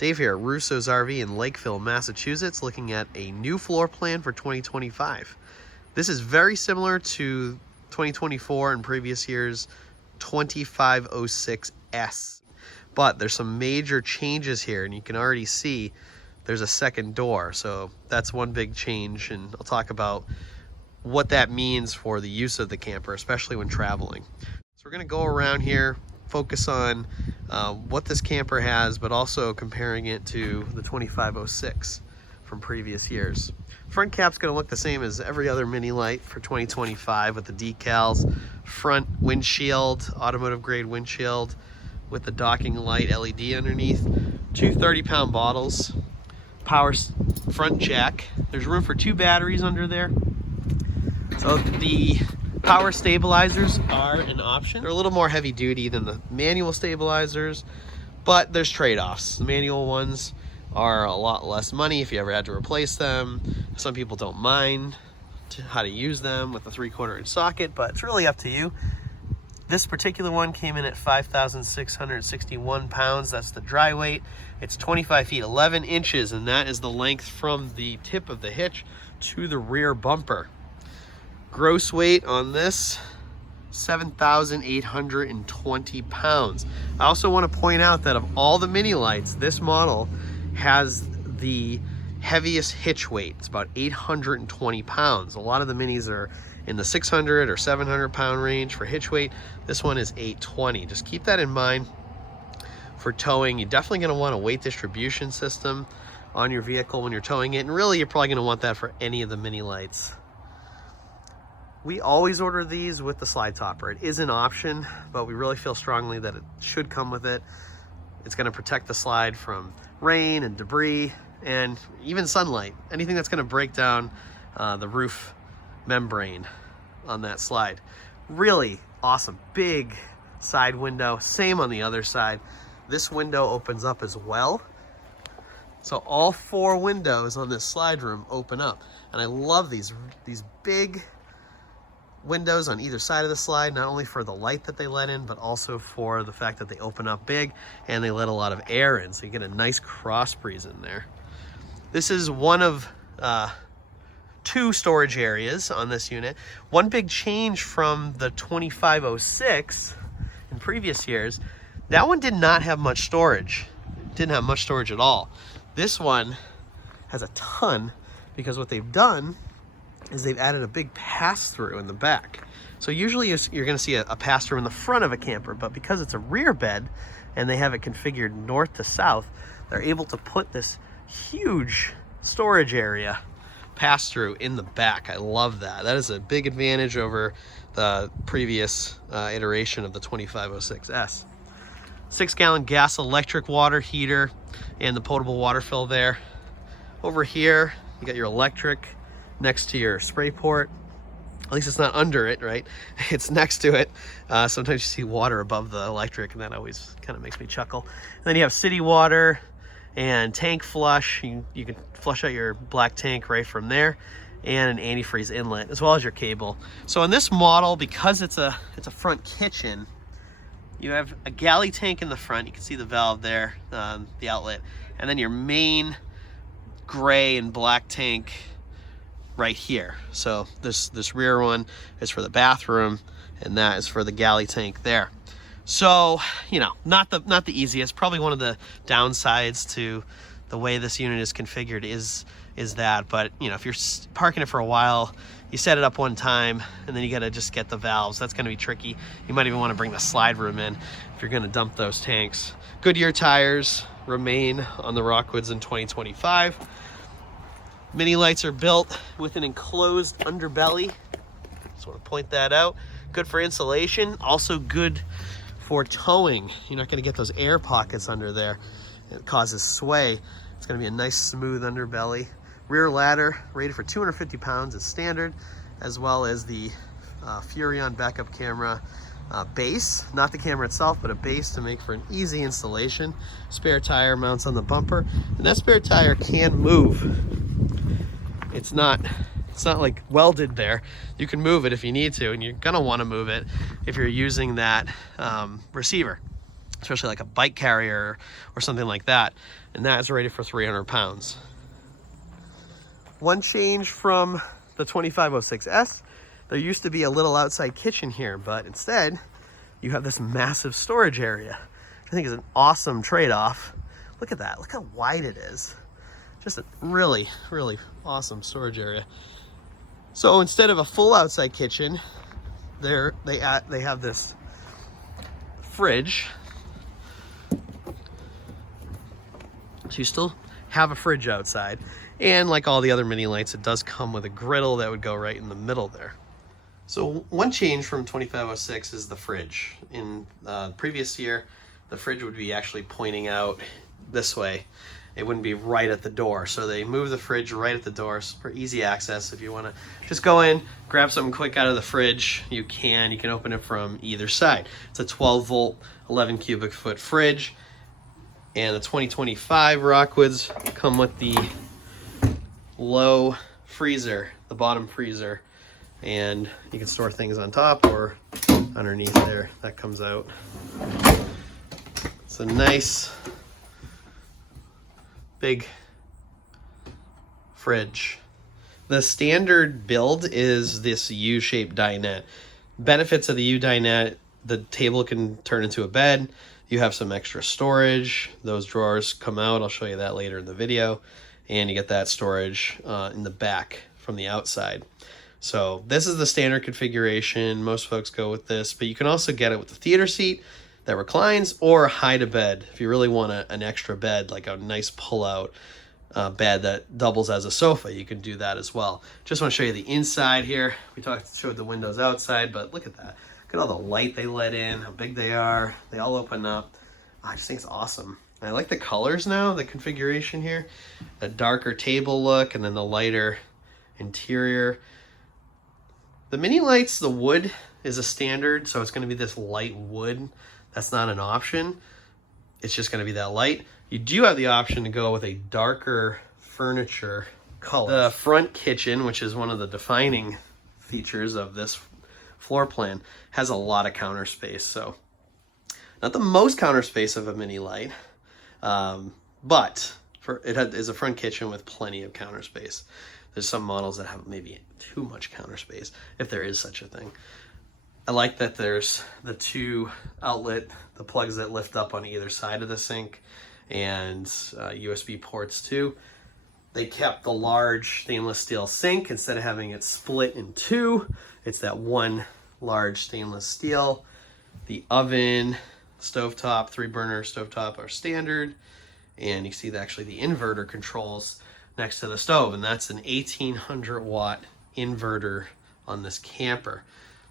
Dave here at Rousseau's RV in Lakeville, Massachusetts, looking at a new floor plan for 2025. This is very similar to 2024 and previous years' 2506S, but there's some major changes here, and you can already see there's a second door, so that's one big change, and I'll talk about what that means for the use of the camper, especially when traveling. So we're going to go around here, focus on what this camper has, but also comparing it to the 2506 from previous years. Front cap's going to look the same as every other Mini Lite for 2025 with the decals, front windshield, automotive grade windshield with the docking light LED underneath, two 30-pound bottles, power front jack. There's room for two batteries under there. So the power stabilizers are an option. They're a little more heavy duty than the manual stabilizers, but there's trade-offs. The manual ones are a lot less money if you ever had to replace them. Some people don't mind how to use them with a 3/4 inch socket, but it's really up to you. This particular one came in at 5,661 pounds. That's the dry weight. It's 25 feet, 11 inches, and that is the length from the tip of the hitch to the rear bumper. Gross weight on this, 7,820 pounds. I also want to point out that of all the Mini Lites, this model has the heaviest hitch weight. It's about 820 pounds. A lot of the Minis are in the 600 or 700 pound range for hitch weight. This one is 820. Just keep that in mind for towing. You're definitely going to want a weight distribution system on your vehicle when you're towing it, and really you're probably going to want that for any of the Mini Lites. We always order these with the slide topper. It is an option, but we really feel strongly that it should come with it. It's going to protect the slide from rain and debris and even sunlight, anything that's going to break down the roof membrane on that slide. Really awesome. Big side window, same on the other side. This window opens up as well. So all four windows on this slide room open up. And I love these big windows on either side of the slide, not only for the light that they let in, but also for the fact that they open up big and they let a lot of air in, so you get a nice cross breeze in there. This is one of two storage areas on this unit. One big change from the 2506 in previous years, that one did not have much storage. It didn't have much storage at all. This one has a ton, because what they've done is they've added a big pass-through in the back. So usually you're going to see a pass-through in the front of a camper, but because it's a rear bed and they have it configured north to south, they're able to put this huge storage area pass-through in the back. I love that. That is a big advantage over the previous iteration of the 2506S. 6-gallon gas electric water heater and the potable water fill there. Over here, you got your electric next to your spray port. At least it's not under it, right? It's next to it. Sometimes you see water above the electric, and that always kind of makes me chuckle. And then you have city water and tank flush. You can flush out your black tank right from there, and an antifreeze inlet, as well as your cable. So in this model, because it's a front kitchen, you have a galley tank in the front. You can see the valve there, the outlet, and then your main gray and black tank right here. So this rear one is for the bathroom, and that is for the galley tank there. So, you know, not the easiest. Probably one of the downsides to the way this unit is configured is that, but you know, if you're parking it for a while, you set it up one time and then you got to just get the valves. That's going to be tricky. You might even want to bring the slide room in if you're going to dump those tanks. Goodyear tires remain on the Rockwoods in 2025. Mini Lites are built with an enclosed underbelly. Just want to point that out. Good for insulation, also good for towing. You're not going to get those air pockets under there. It causes sway. It's going to be a nice smooth underbelly. Rear ladder rated for 250 pounds is standard, as well as the Furrion backup camera base. Not the camera itself, but a base to make for an easy installation. Spare tire mounts on the bumper, and that spare tire can move. It's not like welded there. You can move it if you need to, and you're gonna want to move it if you're using that receiver. especially like a bike carrier or something like that. And that is rated for 300 pounds. One change from the 2506S, there used to be a little outside kitchen here, but instead you have this massive storage area, which I think is an awesome trade-off. Look at that, look how wide it is. Just a really, really awesome storage area. So instead of a full outside kitchen, they have this fridge. So you still have a fridge outside. And like all the other Mini Lites, it does come with a griddle that would go right in the middle there. So one change from 2506 is the fridge. In the previous year, the fridge would be actually pointing out this way. It wouldn't be right at the door. So they moved the fridge right at the door for easy access. If you want to just go in, grab something quick out of the fridge, you can. You can open it from either side. It's a 12 volt, 11 cubic foot fridge. And the 2025 Rockwoods come with the low freezer, the bottom freezer, and you can store things on top or underneath there. That comes out. It's a nice big fridge. The standard build is this U-shaped dinette. Benefits of the U-dinette: the table can turn into a bed. You have some extra storage. Those drawers come out. I'll show you that later in the video. And you get that storage in the back from the outside. So this is the standard configuration. Most folks go with this, but you can also get it with the theater seat that reclines or hide a bed. If you really want an extra bed, like a nice pull-out bed that doubles as a sofa, you can do that as well. Just want to show you the inside here. We showed the windows outside, but look at that. Look at all the light they let in, how big they are. They all open up. I just think it's awesome. I like the colors now, the configuration here. The darker table look and then the lighter interior. The Mini Lites, the wood is a standard, so it's going to be this light wood. That's not an option. It's just going to be that light. You do have the option to go with a darker furniture color. The front kitchen, which is one of the defining features of this floor plan, has a lot of counter space. So not the most counter space of a Mini Lite, but it is a front kitchen with plenty of counter space. There's some models that have maybe too much counter space, if there is such a thing. I like that there's the two the plugs that lift up on either side of the sink, and USB ports too. They kept the large stainless steel sink. Instead of having it split in two, it's that one large stainless steel. The oven, stovetop, 3-burner stovetop are standard. And you see that actually the inverter controls next to the stove, and that's an 1800 watt inverter on this camper.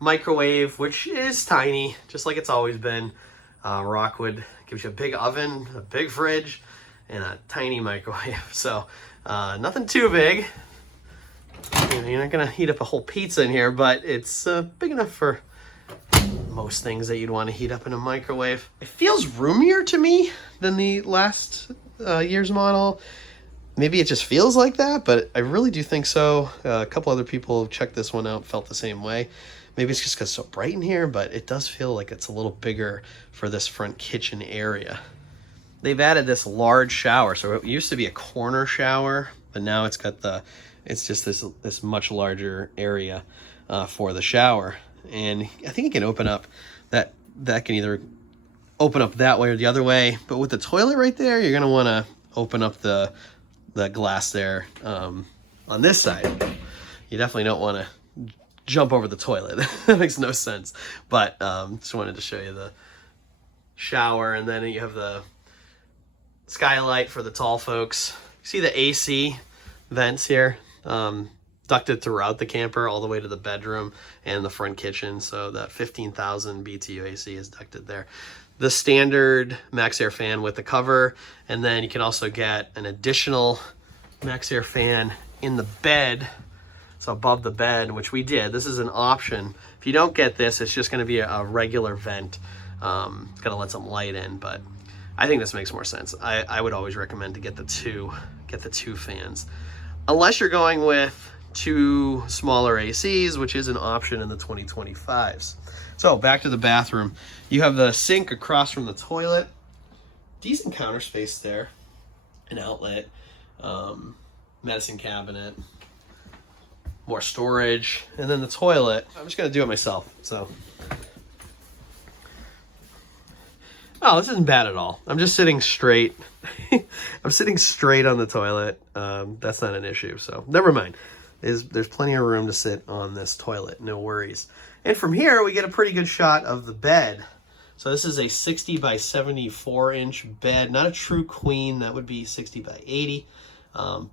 Microwave, which is tiny, just like it's always been. Rockwood gives you a big oven, a big fridge, and a tiny microwave. So nothing too big. You're not gonna heat up a whole pizza in here, but it's big enough for most things that you'd want to heat up in a microwave. It feels roomier to me than the last year's model. Maybe it just feels like that, but I really do think so. A couple other people checked this one out, felt the same way. Maybe it's just because it's so bright in here, but it does feel like it's a little bigger for this front kitchen area. They've added this large shower. So it used to be a corner shower, but now it's got it's just this much larger area for the shower. And I think it can open up, that can either open up that way or the other way. But with the toilet right there, you're gonna wanna open up the glass there on this side. You definitely don't wanna jump over the toilet. That makes no sense. But just wanted to show you the shower, and then you have the skylight for the tall folks. You see the AC vents here, ducted throughout the camper all the way to the bedroom and the front kitchen. So that 15,000 BTU AC is ducted there. The standard Max Air fan with the cover, and then you can also get an additional Max Air fan in the bed. So above the bed, which we did. This is an option. If you don't get this, it's just going to be a regular vent. It's going to let some light in, but I think this makes more sense. I would always recommend to get the two fans, unless you're going with 2 smaller ACs, which is an option in the 2025s. So back to the bathroom. You have the sink across from the toilet. Decent counter space there. An outlet, medicine cabinet, more storage, and then the toilet. I'm just gonna do it myself, so. Oh, this isn't bad at all. I'm just sitting straight. I'm sitting straight on the toilet. That's not an issue, so never mind. There's plenty of room to sit on this toilet, no worries. And from here, we get a pretty good shot of the bed. So this is a 60 by 74 inch bed, not a true queen, that would be 60 by 80.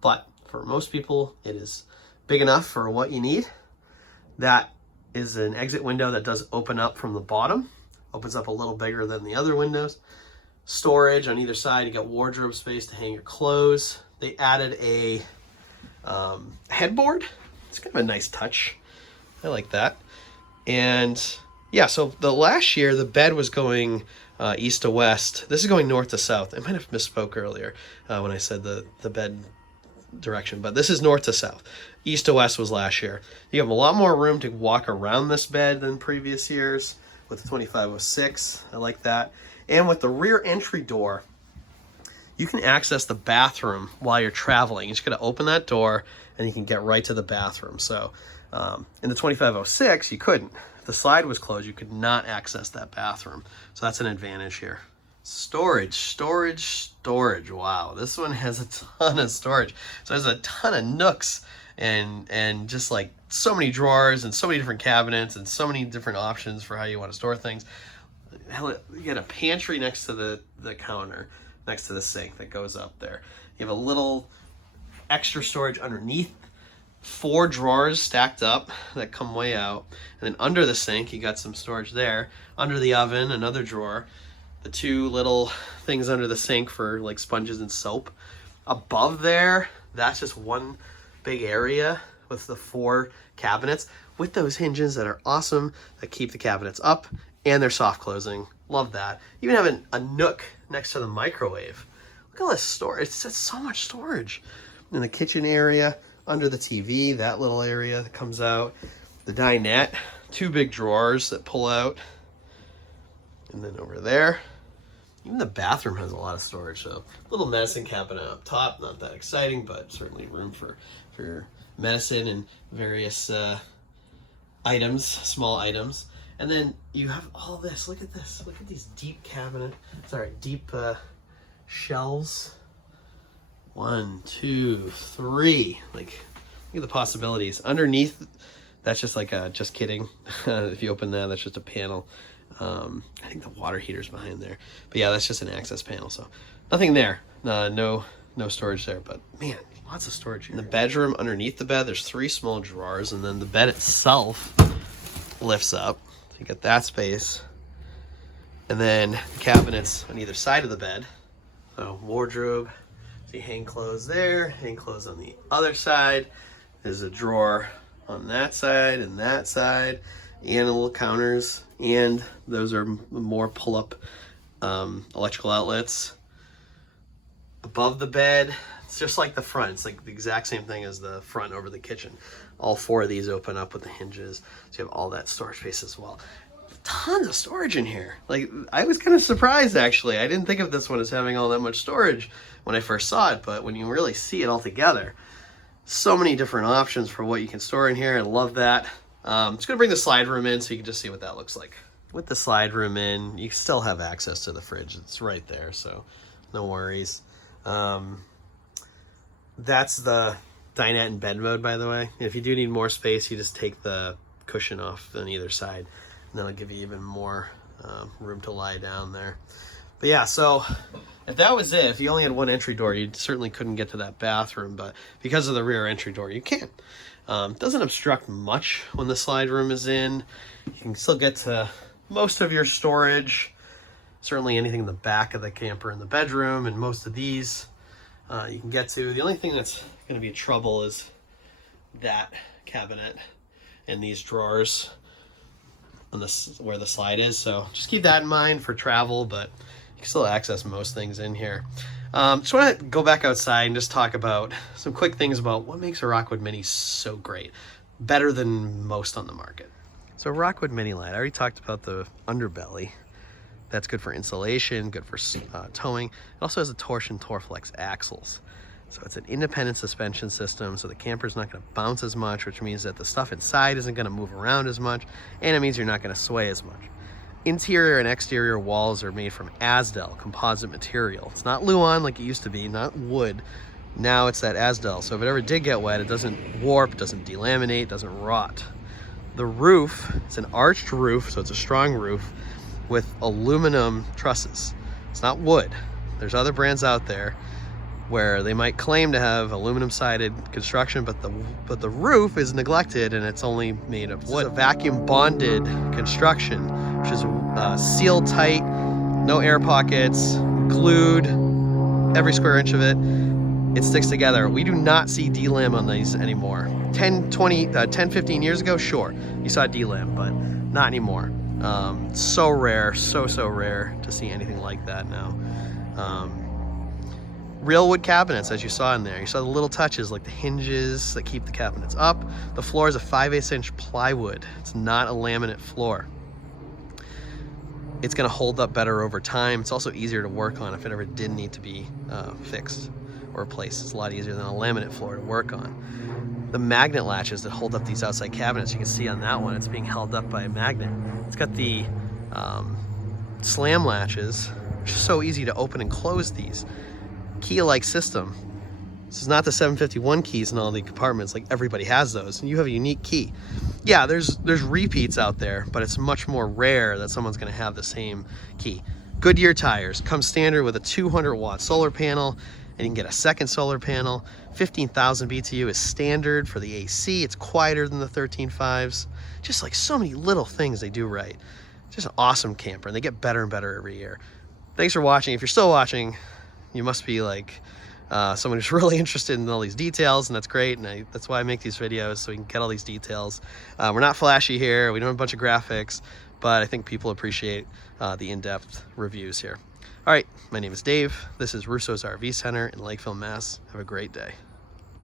But for most people, it is big enough for what you need. That is an exit window that does open up from the bottom. Opens up a little bigger than the other windows. Storage on either side. You got wardrobe space to hang your clothes. They added a headboard. It's kind of a nice touch. I like that. And yeah, so the last year the bed was going east to west. This is going north to south. I might have misspoke earlier when I said the bed direction, but this is north to south. East to west was last year. You have a lot more room to walk around this bed than previous years with the 2506. I like that. And with the rear entry door, you can access the bathroom while you're traveling. You just gotta open that door and you can get right to the bathroom. So in the 2506, you couldn't. If the slide was closed, you could not access that bathroom. So that's an advantage here. Storage. Wow, this one has a ton of storage. So there's a ton of nooks and just like so many drawers and so many different cabinets and so many different options for how you want to store things. Hell, you got a pantry next to the counter, next to the sink that goes up there. You have a little extra storage underneath. 4 drawers stacked up that come way out. And then under the sink, you got some storage there. Under the oven, another drawer. The 2 little things under the sink for like sponges and soap. Above there, that's just one big area with the 4 cabinets with those hinges that are awesome, that keep the cabinets up, and they're soft closing. Love that. You even have a nook next to the microwave. Look at all this storage. It's so much storage. In the kitchen area, under the TV, that little area that comes out. The dinette, 2 big drawers that pull out. And then over there, even the bathroom has a lot of storage. So little medicine cabinet up top, not that exciting, but certainly room for medicine and various items, small items. And then you have all this. Look at this. Look at these deep deep shelves. 1, 2, 3. Like, look at the possibilities. Underneath, that's just like a, just kidding. If you open that, that's just a panel. I think the water heater's behind there. But yeah, that's just an access panel. So nothing there. No storage there. But man, lots of storage here. In the bedroom, underneath the bed, there's 3 small drawers. And then the bed itself lifts up. So you got that space. And then the cabinets on either side of the bed. So wardrobe. So you hang clothes there, hang clothes on the other side. There's a drawer on that side and and little counters. And those are more pull-up electrical outlets. Above the bed, it's just like the front. It's like the exact same thing as the front over the kitchen. All 4 of these open up with the hinges. So you have all that storage space as well. Tons of storage in here. Like, I was kind of surprised, actually. I didn't think of this one as having all that much storage when I first saw it, but when you really see it all together, so many different options for what you can store in here. I love that. I'm just gonna bring the slide room in so you can just see what that looks like. With the slide room in, you still have access to the fridge. It's right there, so no worries. That's the dinette and bed mode, by the way. If you do need more space, you just take the cushion off on either side, and that'll give you even more room to lie down there. But yeah, so if that was it, if you only had 1 entry door, you certainly couldn't get to that bathroom, but because of the rear entry door, you can. It doesn't obstruct much when the slide room is in. You can still get to most of your storage, certainly anything in the back of the camper in the bedroom, and most of these you can get to. The only thing that's going to be trouble is that cabinet and these drawers on this where the slide is. So just keep that in mind for travel, but you can still access most things in here. Just want to go back outside and just talk about some quick things about what makes a Rockwood Mini so great, better than most on the market. So Rockwood Mini Lite, I already talked about the underbelly. That's good for insulation, good for towing. It also has a torsion Torflex axles. So it's an independent suspension system, so the camper's not going to bounce as much, which means that the stuff inside isn't going to move around as much, and it means you're not going to sway as much. Interior and exterior walls are made from Azdel composite material. It's not Luan like it used to be, not wood. Now it's that Azdel, so if it ever did get wet, it doesn't warp, doesn't delaminate, doesn't rot. The roof, it's an arched roof, so it's a strong roof with aluminum trusses. It's not wood. There's other brands out there where they might claim to have aluminum sided construction, but the roof is neglected and it's only made of wood. It's a vacuum bonded construction, which is sealed tight, no air pockets, glued, every square inch of it. It sticks together. We do not see D-lam on these anymore. 10, 15 years ago, sure, you saw D-lam, but not anymore. So rare, so rare to see anything like that now. Real wood cabinets, as you saw in there. You saw the little touches like the hinges that keep the cabinets up. The floor is a 5/8 inch plywood. It's not a laminate floor. It's gonna hold up better over time. It's also easier to work on if it ever did need to be fixed or replaced. It's a lot easier than a laminate floor to work on. The magnet latches that hold up these outside cabinets, you can see on that one, it's being held up by a magnet. It's got the slam latches, which is so easy to open and close these. Key-like system. This is not the 751 keys in all the compartments, like everybody has those, and you have a unique key. Yeah, there's repeats out there, but it's much more rare that someone's gonna have the same key. Goodyear tires come standard with a 200-watt solar panel, and you can get a second solar panel. 15,000 BTU is standard for the AC. It's quieter than the 13.5s. Just like so many little things they do right. Just an awesome camper, and they get better and better every year. Thanks for watching. If you're still watching, you must be like someone who's really interested in all these details, and that's great, and that's why I make these videos, so we can get all these details. We're not flashy here, we don't have a bunch of graphics, but I think people appreciate the in-depth reviews here. All right, my name is Dave. This is Rousseau's RV Center in Lakeville, Mass. Have a great day.